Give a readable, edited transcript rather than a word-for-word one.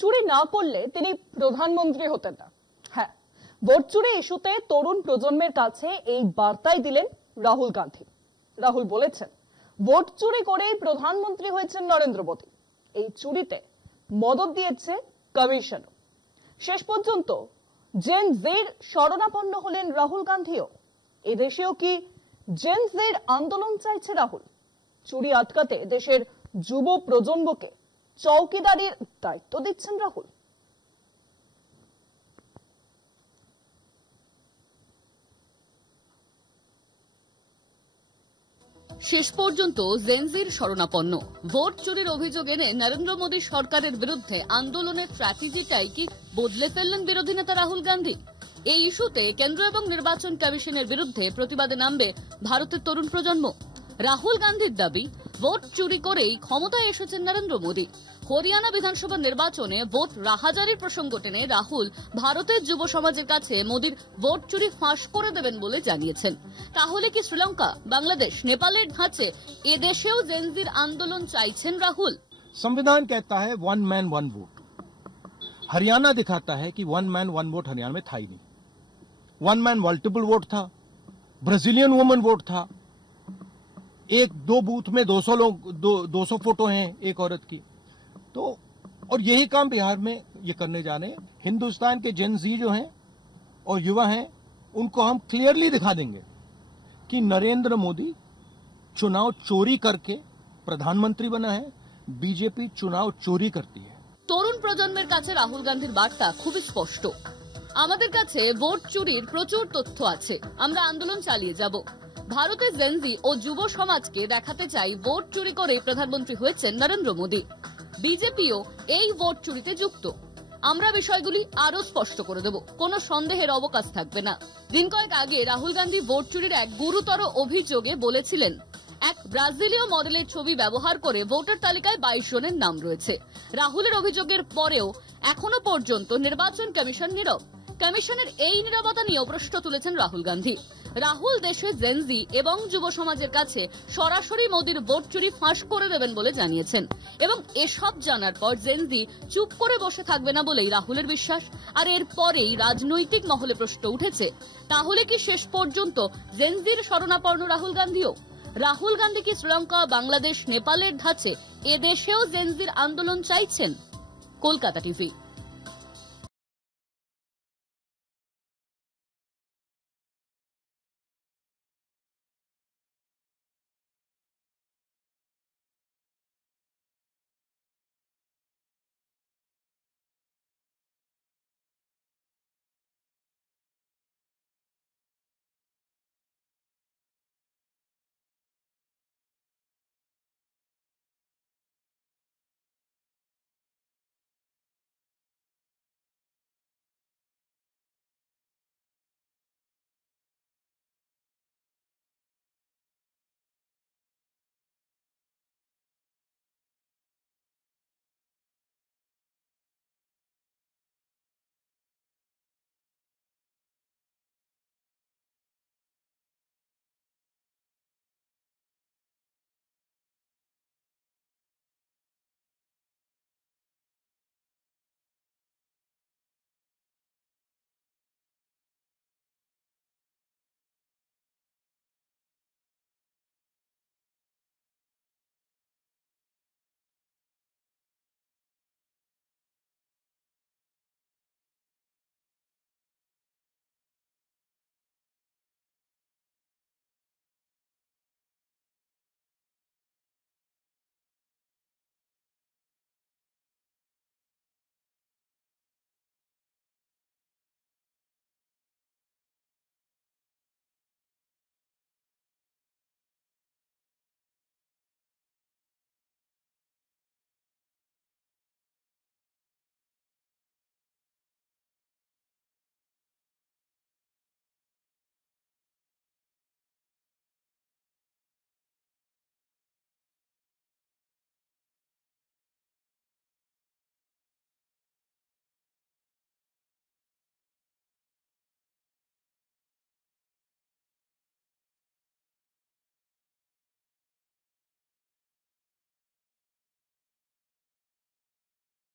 চুরি না করলে তিনি প্রধানমন্ত্রী হতেন না। হ্যাঁ, ভোট চুরি ইস্যুতে তরুণ প্রজন্মের কাছে এই বার্তাই দিলেন রাহুল গান্ধী। রাহুল বলেছেন, ভোট চুরি করেই প্রধানমন্ত্রী হয়েছেন নরেন্দ্র মোদী। এই চুরিতে মদত দিয়েছে কমিশনও। শেষ পর্যন্ত জেন জির শরণাপন্ন হলেন রাহুল গান্ধীও। এদেশেও কি জেন জির আন্দোলন চাইছে রাহুল? চুরি আটকাতে দেশের যুব প্রজন্মকে চৌকিদারির দায়িত্ব দিচ্ছেন রাহুল। শেষ পর্যন্ত জেনজির শরণাপন্ন। ভোট চুরির অভিযোগ এনে নরেন্দ্র মোদী সরকারের বিরুদ্ধে আন্দোলনের স্ট্র্যাটেজিটাই কি বদলে ফেললেন বিরোধী নেতা রাহুল গান্ধী? এই ইস্যুতে কেন্দ্র এবং নির্বাচন কমিশনের বিরুদ্ধে প্রতিবাদে নামবে ভারতের তরুণ প্রজন্ম। রাহুল গান্ধীর দাবি, ভোট চুরি করেই ক্ষমতায় এসেছেন নরেন্দ্র মোদী। হরিয়ানা বিধানসভা নির্বাচনে ভোট রাহাজারির প্রসঙ্গ টেনে রাহুল ভারতের যুব সমাজের কাছে মোদীর ভোট চুরি ফাঁস করে দেবেন বলে জানিয়েছেন। তাহলে কি শ্রীলঙ্কা, বাংলাদেশ, নেপালের ধাঁচে এদেশেও জেনজির আন্দোলন চাইছেন রাহুল? संविधान कहता है one man one vote. Haryana दिखाता है कि one man one vote Haryana में था ही नहीं। वन मैन मल्टीपल वोट था, ब्राजीलियन वुमन वोट था, एक दो बूथ में 200 लोग 200 फोटो हैं एक औरत की। तो और यही काम बिहार में ये करने जा रहे हैं। हिंदुस्तान के जेन जी जो हैं और युवा हैं, उनको हम क्लियरली दिखा देंगे कि नरेंद्र मोदी चुनाव चोरी करके प्रधानमंत्री बना है, बीजेपी चुनाव चोरी करती है। তরুণ প্রজন্মের কাছে রাহুল গান্ধীর বার্তা খুবই স্পষ্ট। আমাদের কাছে ভোট চুরির প্রচুর তথ্য আছে, আমরা আন্দোলন চালিয়ে যাব। ভারতের জেনজি ও যুব সমাজকে দেখাতে চাই ভোট চুরি করে প্রধানমন্ত্রী হয়েছেন নরেন্দ্র মোদী। বিজেপিও এই ভোট চুরিতে যুক্ত। আমরা বিষয়গুলি আরো স্পষ্ট করে দেব, কোনো সন্দেহের অবকাশ থাকবে না। দিন কয়েক আগে রাহুল গান্ধী ভোট চুরির এক গুরুতর অভিযোগে বলেছিলেন, এক ব্রাজিলীয় মডেলের ছবি ব্যবহার করে ভোটার তালিকায় 22 জনের নাম রয়েছে। রাহুলের অভিযোগের পরেও এখনো পর্যন্ত নির্বাচন কমিশন নীরব। কমিশনের এই নীরবতা নিয়ে প্রশ্ন তুলেছেন রাহুল গান্ধী। রাহুল দেশের জেনজি এবং যুব সমাজের কাছে সরাসরি মোদীর ভোট চুরি ফাঁস করে দেবেন বলে জানিয়েছেন। এবং এসব জানার পর জেনজি চুপ করে বসে থাকবে না বলেই রাহুলের বিশ্বাস। আর এরপরেই রাজনৈতিক মহলে প্রশ্ন উঠেছে, তাহলে কি শেষ পর্যন্ত জেনজির শরণাপন্ন রাহুল গান্ধীও? রাহুল গান্ধী কি শ্রীলঙ্কা, বাংলাদেশ, নেপালের ধাঁচে এদেশেও জেনজির আন্দোলন চাইছেন? কলকাতা টিভি।